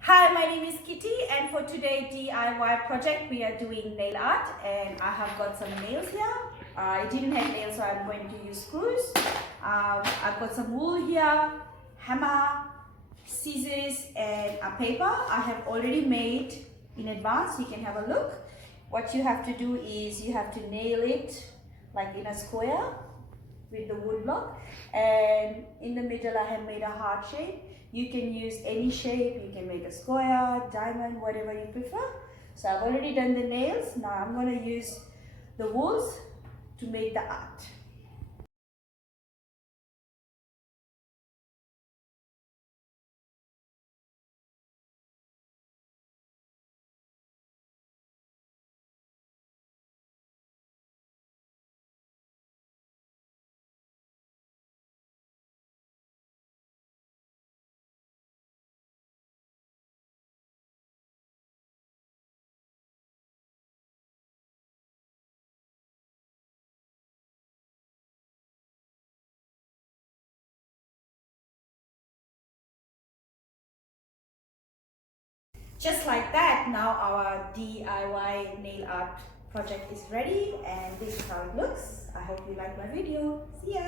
Hi, my name is Kitty, and for today DIY project we are doing nail art, and I have got some nails here. I didn't have nails, so I'm going to use screws. I've got some wool here, hammer, scissors, and a paper I have already made in advance. You can have a look. What you have to do is you have to nail it like in a square with the wood block, and in the middle I have made a heart shape. You can use any shape, you can make a square, diamond, whatever you prefer. So I've already done the nails. Now I'm going to use the wools to make the art. Just like that, now our DIY nail art project is ready, and this is how it looks. I hope you like my video. See ya!